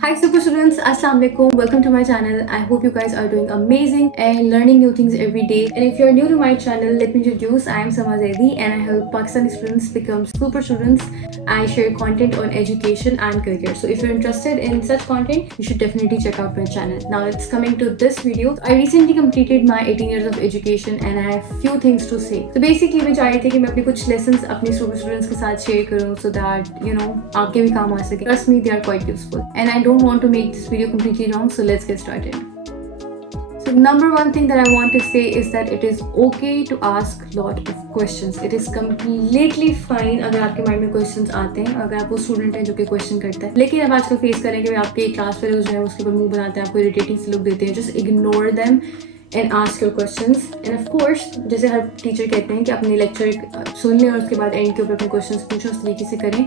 Hi super students, Assalamu alaikum. Welcome to my channel. I hope you guys are doing amazing and learning new things every day. And if you're new to my channel, let me introduce. I am Sama Zaidi and I help Pakistani students become super students. I share content on education and career. So if you're interested in such content, you should definitely check out my channel. Now let's coming to this video. I recently completed my 18 years of education and I have few things to say. So basically मैं चाह रही थी कि मैं अपने कुछ lessons अपने students के साथ share करूँ so that आपके भी काम आ सके. Trust me, they are quite useful. And I don't want to make this video completely long, so let's get started. So number one thing that I want to say is that it is okay to ask lot of questions. It is completely fine अगर आपके mind में questions आते हैं, अगर आप वो student हैं जो कि question करता है. लेकिन अब आजकल face करें कि आपके class fellows जो हैं उसके ऊपर मुंह बनाते हैं, आपको irritating से look देते हैं. Just ignore them and ask your questions. And of course, जैसे हर teacher कहते हैं कि अपने lecture सुन लें और उसके बाद end के ऊपर अपने questions पूछें, उस तरीके से करें.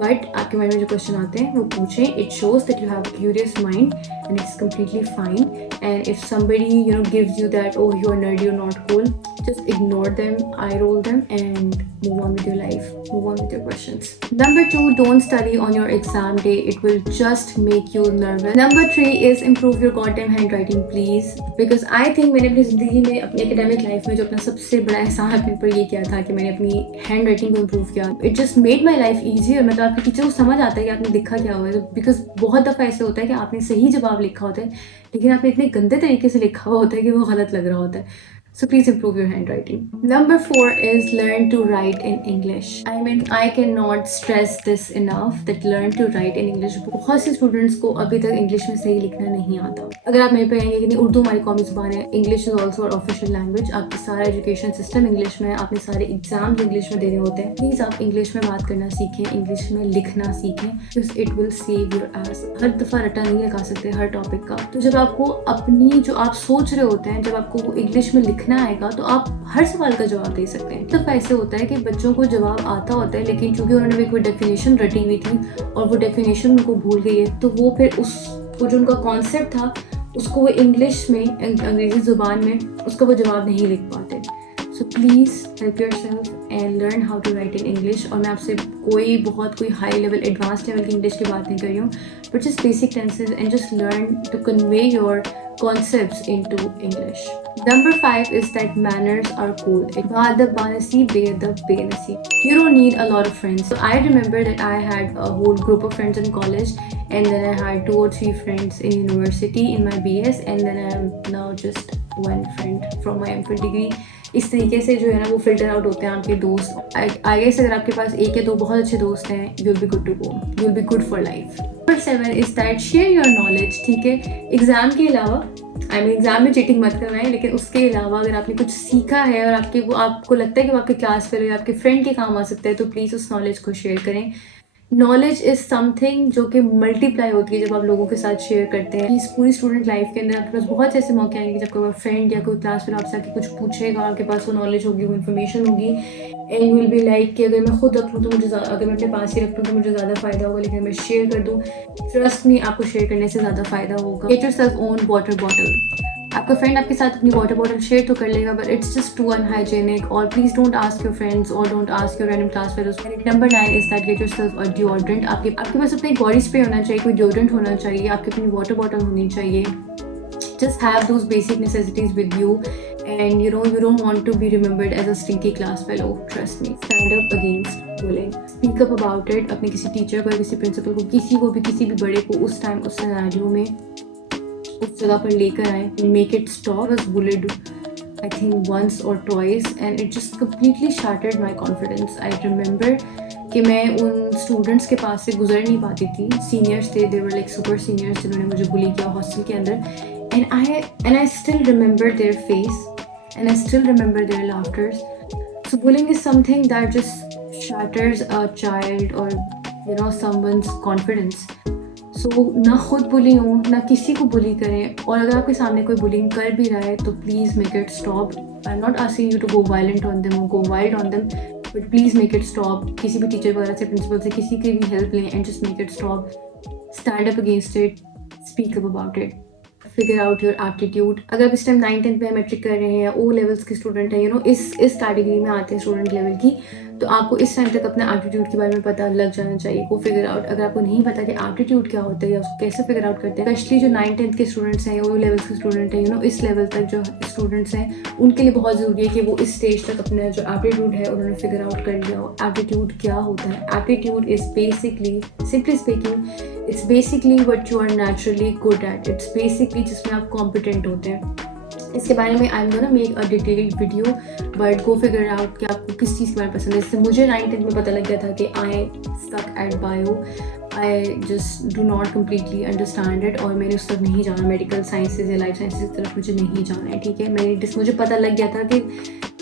बट आपके माइंड में जो क्वेश्चन आते हैं वो पूछें. It shows that you have curious mind and it's completely fine. And if somebody gives you that oh you are nerdy or not cool, just ignore them, eye roll them and move on with your life, move on with your questions. Number 2, don't study on your exam day. It will just make you nervous. Number 3 is improve your goddamn handwriting please, because I think मैंने अपनी ज़िंदगी में अपनी academic life में जो अपना सबसे बड़ा एहसान अपने ऊपर ये किया था कि मैंने अपनी handwriting को improve किया. It just made my life easier. मतलब आपके टीचर को समझ आता है कि आपने लिखा क्या हुआ है, बिकॉज बहुत दफ़ा ऐसे होता है कि आपने सही जवाब लिखा होता है लेकिन आपने इतने गंदे तरीके से लिखा हुआ होता है कि वो गलत लग रहा होता है. So please improve your handwriting. Number 4 is learn to write in English. I mean, I cannot stress this enough that learn to write in English. बहुत से students को अभी तक English में सही लिखना नहीं आता. अगर आप मेरे पे कहेंगे कि नहीं उर्दू हमारी कौमी ज़ुबान है, English is also our official language, आपकी सारा education system English में है, आपने सारे exams English में देने होते हैं. Please आप English में बात करना सीखें, English में लिखना सीखें, because it will save your ass. हर दफ़ा रटा नहीं लगा सकते हर topic का. तो जब आपको अपनी जो आप सोच रहे होते हैं, जब आपको वो English में लिखना आएगा तो आप हर सवाल का जवाब दे सकते हैं. तो ऐसे होता है कि बच्चों को जवाब आता होता है लेकिन चूंकि उन्होंने भी कोई डेफिनेशन रटी हुई थी और वो डेफिनेशन उनको भूल गई है, तो वो फिर उसको जो उनका कॉन्सेप्ट था उसको वो इंग्लिश में, अंग्रेजी ज़ुबान में उसका वो जवाब नहीं लिख पाते. So please help yourself and learn how to write in English. और मैं आपसे कोई हाई लेवल एडवांस लेवल की इंग्लिश की बात नहीं कर रही हूँ, but just basic tenses and just learn to convey your concepts into English. Number 5 is that manners are cool. Adab banasi beadab benasib. You don't need a lot of friends. So I remember that I had a whole group of friends in college, and then I had 2 or 3 friends in university in my BS, and then I am now just one friend from my MPhil degree. इस तरीके से जो है ना वो filter out होते हैं आपके दोस्त. आई गेस अगर आपके पास एक या दो बहुत अच्छे दोस्त हैं, you will be good to go, you will be good for life. Number 7 is that share your knowledge. ठीक है, एग्जाम के अलावा एग्जाम में चीटिंग मत करवाएं, लेकिन उसके अलावा अगर आपने कुछ सीखा है और आपको लगता है कि वो आपके क्लास फेलो या आपके फ्रेंड के काम आ सकता है, तो प्लीज़ उस नॉलेज को शेयर करें. नॉलेज इज़ समथिंग जो कि मल्टीप्लाई होती है जब आप लोगों के साथ शेयर करते हैं. इस पूरी स्टूडेंट लाइफ के अंदर आपके पास बहुत से ऐसे मौके आएंगे जब कोई फ्रेंड या कोई क्लास फेलो आपसे आके कुछ पूछेगा, आपके पास वो नॉलेज होगी, वो इन्फॉर्मेशन होगी, and you will be like कि अगर मैं खुद रख लूँ तो मुझे अगर मैं अपने पास ही रख लूँ तो मुझे ज़्यादा फ़ायदा होगा, लेकिन मैं शेयर कर दूँ, ट्रस्ट मी आपको शेयर करने से ज़्यादा फ़ायदा होगा. Get yourself own water bottle. आपका फ्रेंड आपके साथ अपनी वाटर बॉटल शेयर तो कर लेगा, but it's just too unhygienic. और please don't ask your friends or don't ask your random class fellows. Number 9 is that get yourself a deodorant. आपके पास अपना एक बॉडी स्प्रे होना चाहिए, कोई डिओड्रेंट होना चाहिए, आपकी अपनी वाटर बॉटल होनी चाहिए. Just have those basic necessities with you, and you don't want to be remembered as a stinky class fellow. Trust me. Stand up against bullying. Speak up about it. अपने किसी teacher को, किसी principal को, किसी को भी, किसी भी बड़े को उस टाइम उस सिनेरियो में उस जगह पर लेकर आए. Make it stop. I was bullied I think once or twice and it just completely shattered my confidence. I remember कि मैं उन स्टूडेंट्स के पास से गुजर नहीं पाती थी. सीनियर्स थे, they were like super seniors जिन्होंने मुझे बुली किया हॉस्टल के अंदर, and I still remember their face and I still remember their laughter. So bullying is something that just shatters a child or someone's confidence. सो ना खुद बुली हो ना किसी को बुली करें, और अगर आपके सामने कोई बुलिंग कर भी रहा है तो please make it stop. I am not asking you to go violent on them or go wild on them, but please make it stop. किसी भी टीचर वगैरह से, प्रिंसिपल से, किसी की भी हेल्प लें and just make it stop. Stand up against it, speak up about it. Figure out your aptitude. अगर आप इस टाइम 9th-10th में मैट्रिक कर रहे हैं या ओ लेवल्स के स्टूडेंट हैं, इस कैटेगरी में आते हैं स्टूडेंट लेवल की, तो आपको इस टाइम तक अपने एप्टीट्यूड के बारे में पता लग जाना चाहिए, को फिगर आउट। अगर आपको नहीं पता कि एप्टीट्यूड क्या होता है या उसको कैसे फिगर आउट करते हैं, स्पेशली जो 9th-10th के स्टूडेंट्स हैं, ओ लेवल्स के स्टूडेंट हैं, इस लेवल तक जो स्टूडेंट्स हैं, उनके लिए बहुत ज़रूरी है कि वो इस स्टेज तक अपना जो एप्टीट्यूड है उन्होंने फिगर आउट कर लिया हो। एप्टीट्यूड क्या होता है? Aptitude is basically, simply speaking, it's basically what you are naturally good at. It's basically जिसमें आप कॉम्पिटेंट होते हैं। इसके बारे में I am gonna make a detailed video, but go figure out कि आपको किस चीज़ के बारे में पसंद है। इससे मुझे 9th-10th में पता लग गया था कि I stuck at bio, I just do not completely understand it, और मैंने उस तरफ नहीं जाना, मेडिकल साइंसेज या लाइफ साइंसेज की तरफ मुझे नहीं जाना है, ठीक है। मुझे पता लग गया था कि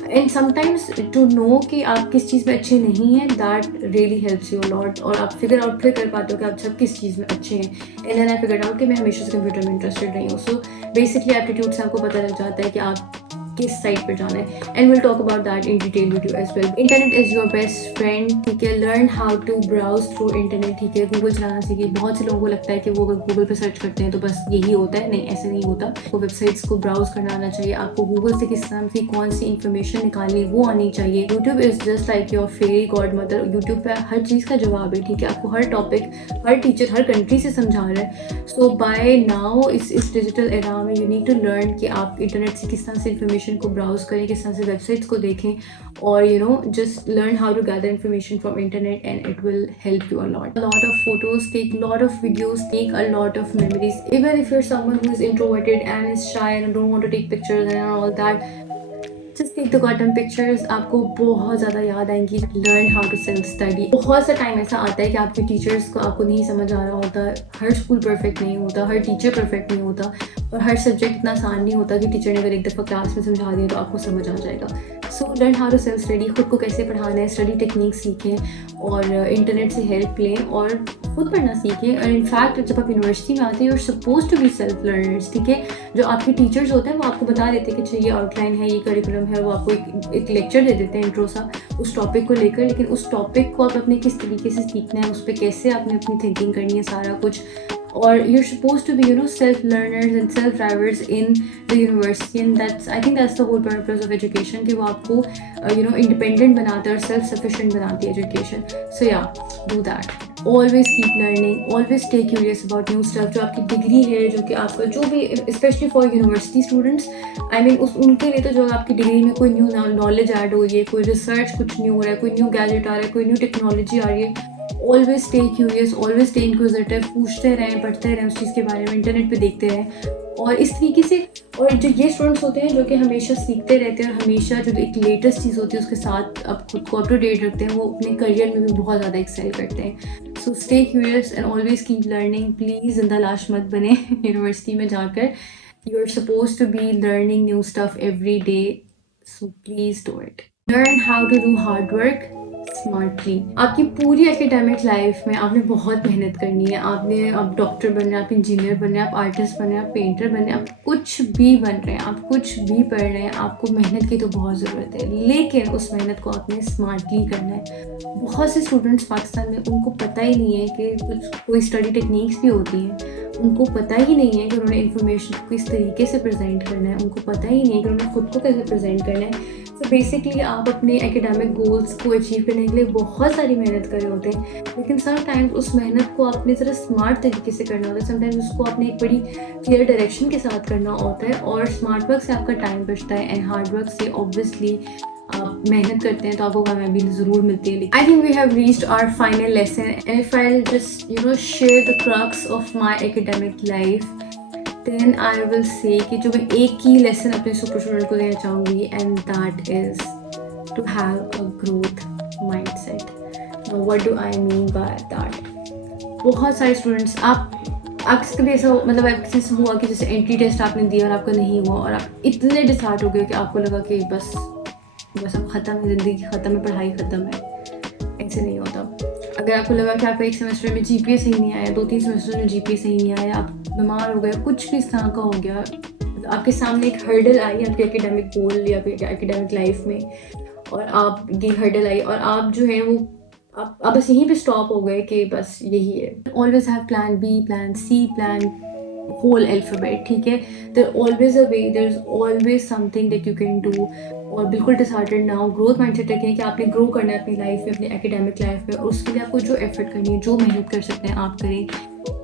एंड समटाइम्स टू नो कि आप किस चीज़ में अच्छे नहीं हैं, that really helps you lot, और आप फिगर आउट फिर कर पाते हो कि आप सब किस चीज़ में अच्छे हैं। And then I figure out कि मैं हमेशा से कंप्यूटर में इंटरेस्टेड रही हूँ। सो बेसिकली एप्टीट्यूड से आपको पता लग जाता है कि आप किस साइड पर जाना है, and will talk about that in detail video as well. Internet is your best friend, ठीक है। Learn how to browse through internet, ठीक है। गूगल चलाना सीखिए। बहुत से लोगों को लगता है कि वो अगर गूगल पे सर्च करते हैं तो बस यही होता है, नहीं, ऐसे नहीं होता। आपको वेबसाइट्स को ब्राउज करना आना चाहिए, आपको गूगल से किस तरह की कौन सी इन्फॉर्मेशन निकालनी वो आनी चाहिए। YouTube is just like your fairy godmother. YouTube पे हर चीज़ का जवाब है, ठीक है। आपको हर टॉपिक, हर टीचर हर कंट्री से समझा रहा है। सो बाय नाउ इस डिजिटल एरा में यू नीड टू लर्न कि आप इंटरनेट से किस तरह से इन्फॉर्मेशन को ब्राउज करें, किस तरह से वेबसाइट्स को देखें, और just learn how to gather information from internet, and it will help you a lot of photos, take a lot of videos, take a lot of memories. Even if you're someone who is introverted and is shy and don't want to take pictures and all that, just take the goddamn pictures. आपको बहुत ज़्यादा याद आएंगी। Learn how to self study. बहुत सा time ऐसा आता है कि आपके टीचर्स को आपको नहीं समझ आ रहा होता, हर स्कूल परफेक्ट नहीं होता, हर टीचर परफेक्ट नहीं होता, और हर सब्जेक्ट इतना आसान नहीं होता कि टीचर ने अगर एक दफ़ा क्लास में समझा दिया तो आपको समझ आ जाएगा। So learn how to self study. खुद को कैसे पढ़ाना है, स्टडी टेक्निक सीखें, और इंटरनेट से हेल्प लें, और खुद पढ़ना सीखें। और इनफैक्ट जब आप यूनिवर्सिटी में आते हैं, you are suppose to be self learners, ठीक है। जो आपके टीचर्स होते हैं वो आपको बता देते हैं कि ये आउटलाइन है, ये करिकुलम है, वो आपको एक लेक्चर दे देते हैं इंट्रो सा उस टॉपिक को लेकर, लेकिन उस टॉपिक को आप अपने किस तरीके से सीखना है, उस पर कैसे आपने अपनी थिंकिंग करनी है, सारा कुछ। और you're supposed to be self learners and self drivers in the university, and I think that's the whole purpose of education, कि वो आपको independent बनाता है और self sufficient बनाती है education. So yeah, do that. Always keep learning, always stay curious about new stuff. जो आपकी डिग्री है, जो कि आपका जो भी, especially for university students, I mean उनके लिए तो जो आपकी डिग्री में कोई न्यू नॉलेज ऐड हो रही है, कोई रिसर्च कुछ न्यू हो रहा है, कोई न्यू गैजेट आ रहा है, कोई न्यू टेक्नोलॉजी आ रही है, always stay curious, always stay inquisitive, पूछते रहें, पढ़ते रहें उस चीज़ के बारे में, इंटरनेट पे देखते रहें। और इस तरीके से, और जो ये स्टूडेंट्स होते हैं जो कि हमेशा सीखते रहते हैं और हमेशा जो एक लेटेस्ट चीज़ होती है उसके साथ आप खुद को अप टू डेट रखते हैं, वो अपने करियर में भी बहुत ज़्यादा एक्सेल करते हैं। So stay curious and always keep learning. Please जिंदा लाश मत बने यूनिवर्सिटी में जाकर। You are suppose to be learning new stuff every day, so please do it. Learn how to do hard work smartly. आपकी पूरी एकेडमिक लाइफ में आपने बहुत मेहनत करनी है। आप डॉक्टर बन रहे हैं, आप इंजीनियर बन रहे हैं, आप आर्टिस्ट बन रहे हैं, आप पेंटर बन रहे हैं, आप कुछ भी बन रहे हैं, आप कुछ भी पढ़ रहे हैं, आपको मेहनत की तो बहुत ज़रूरत है, लेकिन उस मेहनत को आपने स्मार्टली करना है। बहुत से स्टूडेंट्स पाकिस्तान में, उनको पता ही नहीं है कि कोई स्टडी टेक्निक्स भी होती हैं, उनको पता ही नहीं है कि उन्होंने इन्फॉर्मेशन को किस तरीके से प्रेजेंट करना है, उनको पता ही नहीं है कि उन्होंने खुद को कैसे प्रेजेंट करना है। तो बेसिकली आप अपने एकेडमिक गोल्स को अचीव करने के लिए बहुत सारी मेहनत कर रहे होते हैं, लेकिन समटाइम्स उस मेहनत को आपने ज़रा स्मार्ट तरीके से करना होता है। समटाइम्स उसको आपने एक बड़ी क्लियर डायरेक्शन के साथ करना होता है, और स्मार्ट वर्क से आपका टाइम बचता है, एंड हार्ड वर्क से ऑब्वियसली आप मेहनत करते हैं तो आपको कामयाबी ज़रूर मिलती है। I think we have reached our final lesson, and if I just share the crux of my academic life, then I will say कि जो मैं एक ही लेसन अपने सुपर स्टूडेंट को देना चाहूँगी, and that is to have a growth mindset. What do I mean by that? बहुत सारे स्टूडेंट्स, आपसे कभी ऐसा मतलब आपके से हुआ कि जैसे एंट्री टेस्ट आपने दिया और आपका नहीं हुआ, और आप इतने डिसहार्ट हो गए कि आपको लगा कि बस अब ख़त्म है, ज़िंदगी ख़त्म है, पढ़ाई ख़त्म है? ऐसे नहीं होता। अगर आपको लगा कि आपका एक सेमेस्टर में जीपीए सही नहीं आया, 2-3 सेमेस्टर में जीपीए सही नहीं आया, आप बीमार हो गए, कुछ भी इस तरह का हो गया, आपके सामने एक हर्डल आई आपके एकेडमिक गोल या फिर एकेडमिक लाइफ में, और आप ये हर्डल आई और आप जो है वो आप बस यहीं पे स्टॉप हो गए कि बस यही है। Always have plan B, plan C, plan whole alphabet, ठीक है. There always a way, there's always something that you can do. और बिल्कुल डिसहार्टेड ना हो, ग्रोथ माइंडसेट रखें कि आपने ग्रो करना है अपनी लाइफ में, अपनी एकेडमिक लाइफ में, और उसके लिए आपको जो एफर्ट करनी है, जो मेहनत कर सकते हैं आप करें.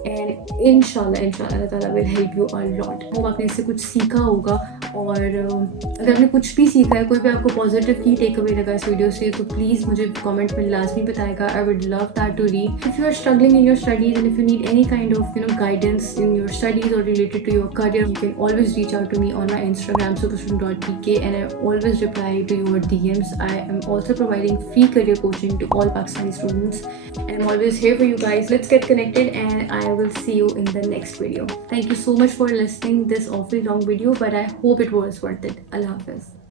एंड इंशाल्लाह अल्लाह ताला will help you a lot. Hope आपने इससे कुछ सीखा होगा. और अगर आपने कुछ भी सीखा है, कोई भी आपको पॉजिटिव की टेक अवे लगा इस वीडियो से, तो प्लीज़ मुझे कमेंट में लाजमी बताएगा. I would love that to read. If you are struggling in your studies and if you need any kind of guidance in your studies और related to your career, you can always reach out to me on my Instagram superstudent.pk, and I always reply to your DMs. I am also providing free career coaching to all Pakistani students, and I'm always here for you guys. Let's get connected, and I will see you in the next video. Thank you so much for listening this awfully long video, but I hope it was worth it. Allah Hafiz.